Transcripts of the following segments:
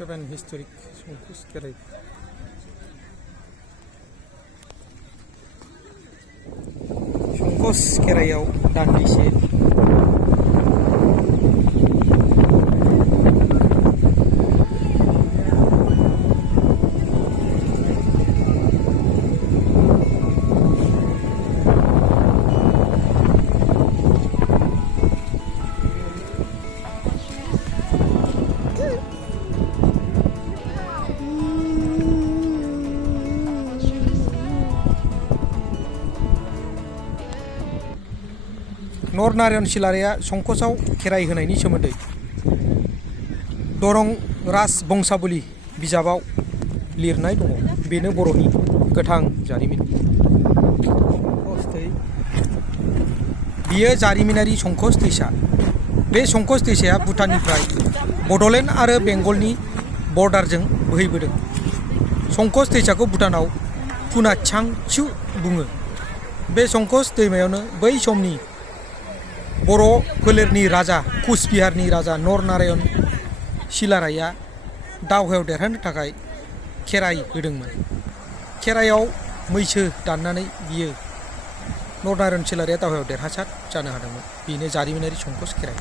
7 historic SONGKOSH KHERAI. SONGKOSH KHERAIआव दान्दिसे नर नारायण सिलारिया संकसआव खेराइ होनायनि सोमोन्दै दरं राज बंसावली बिजाबाव लिरनाय दङ। बेनो बर'नि गोथां जारिमिन। बियो जारिमिनारि संकस दैसा। बे संकस दैसाया भुटाननिफ्राय बड'लेण्ड आरो बेंगलनि बर्डारजों बोहैबोदों। संकस दैसाखौ भुटानाव पुनाचांचु बुङो। बे संकस दैमायावनो बै समनि बर' फोलेरनि राजा कुचबिहारनि राजा नर नारायण सिलाराया दावहायाव देरहानो थाखाय खेराइ होदोंमोन। खेराइआव मैसो दाननानै बियो नर नारायण सिलाराया दावहायाव देरहासार जानो हादोंमोन। बेनो जारिमिनारि संकस खेराइ।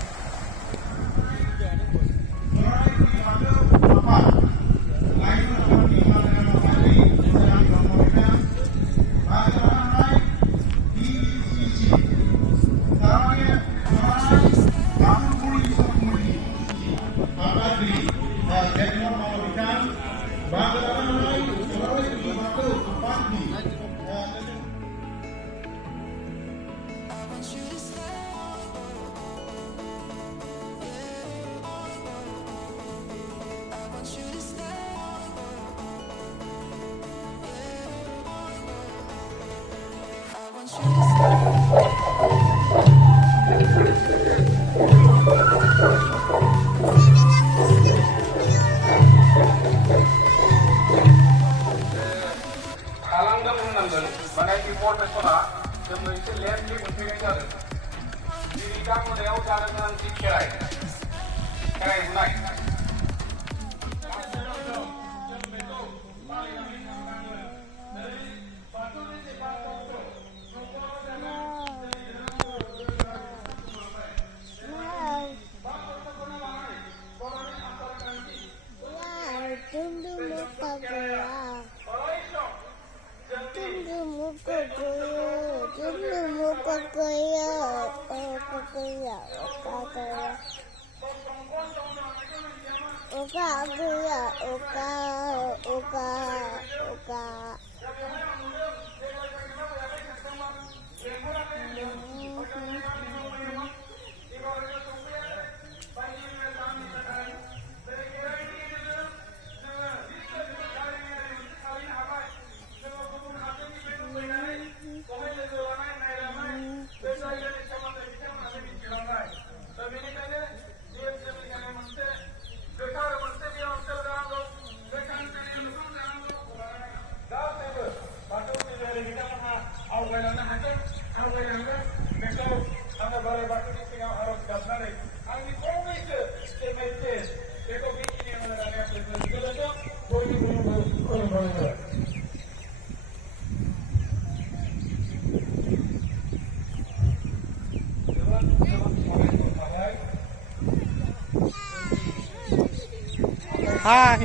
Hi.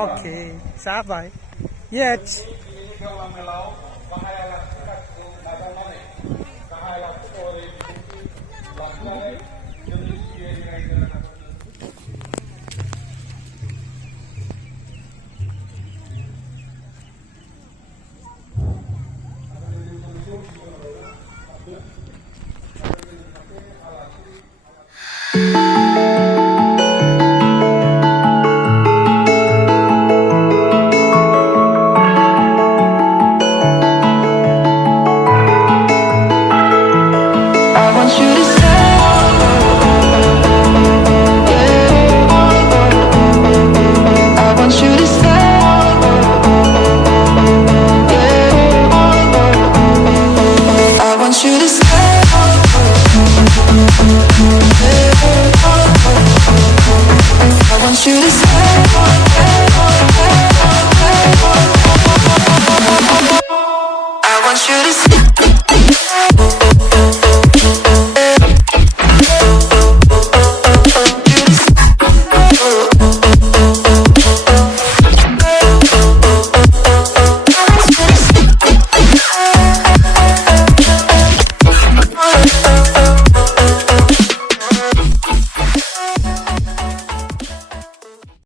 Okay, sabai. Yes.